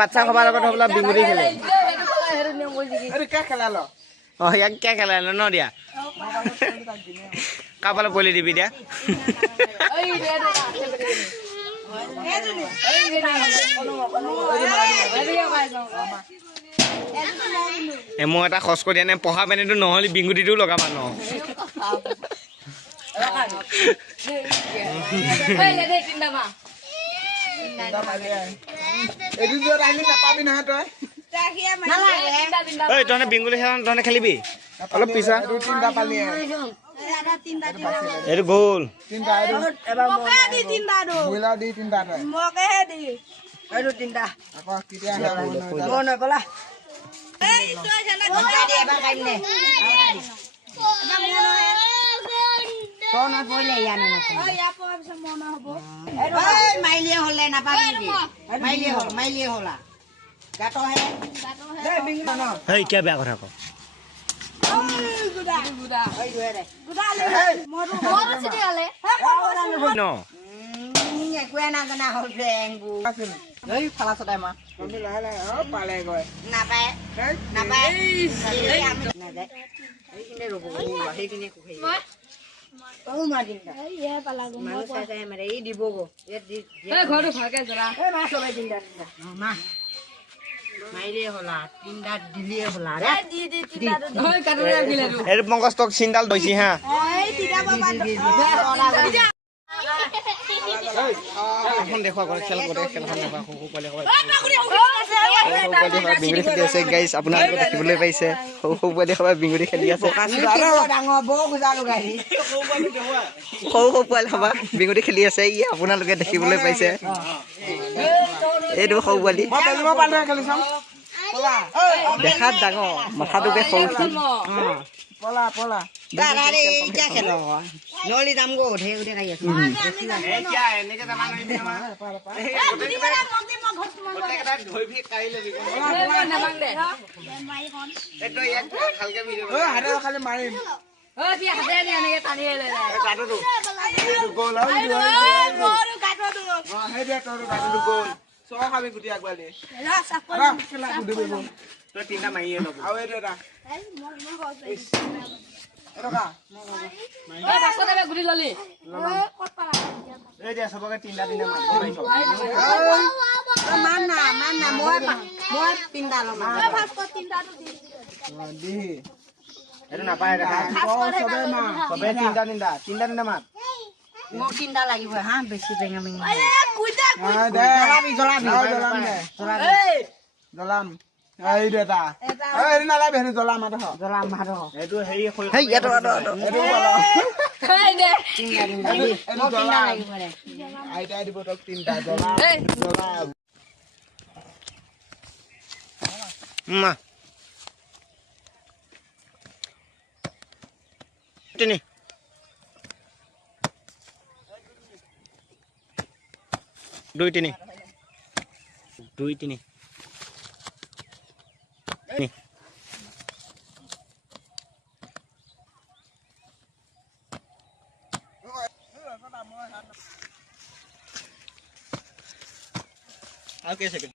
বাচ্চা সবাৰ লগত হবলা বিঙ্গুৰি খেলে अरे क्या खेला लो ইয়াক কিয় খেলাই ন দিয়া কাপালে পলি দিবি দিয়া মই এটা খৰচ কৰি দিয়া নাই পঢ়া পেনেটো নহ'লে বিঙ্গুটিটো লগাবা ন তহঁতে বিঙ্গুলি খেল তহঁতে খেলিবি অলপ পিছা এইটো গ'ল কিয় বেয়া কথা ক পংকজক চিন্তাল লৈছি হা দেখুৱা কৰে খেল কৰে খেলখন বিঙ্গুৰি খেলি আছে গাইজ আপোনালোকে দেখিবলৈ পাইছে সৰু সৰু পোৱালি সবাই বিঙ্গুৰি খেলি আছে সৰু সৰু পোৱালি সবাই বিঙ্গুৰি খেলি আছে ই আপোনালোকে দেখিবলৈ পাইছে এইটো সৰু পোৱালি দেখাত ডাঙৰ মাথাটোকে সৰু पला पला अरे क्या खेल रहा हो नोली दाम को उठे उठे खाइए क्या है नेके जमा नहीं दिमा गुडी वाला मगदे म घर गोटे कटा धोई भी काई लेबी नमंग दे एक तो एक हल्के वीडियो ओ हारे खाली मारिम ओ ती हाते ने ने तानी ले काटो दो गोल आ मोरू काटो दो हां हे दे तोरो काटो दो गोल सो खाबी गुटी आगवाले रा साफा खेला गुडी बेबो तो तीनटा मारिए लो आवे रे रका ए बासो देबे गुडी लली कत पाला ए दे सबके तीनटा तीनटा मार मानना मोय तीनटा लो मार फास को तीनटा तो दी एरो ना पाए रे सबे मार सबे तीनटा तीनटा मार मो तीनटा লাগিব हां बेसी बेंगा बेंगा ए कुइता जलाबी जलाम এই দেতা এই নালা বেহনি জলা মাৰ এইটো হেৰি হেই এটো এই দে মো তিনটা লাগিব রে আইতাই দিব তক তিনটা জলা মা তিনি দুই তিনি Okay, second.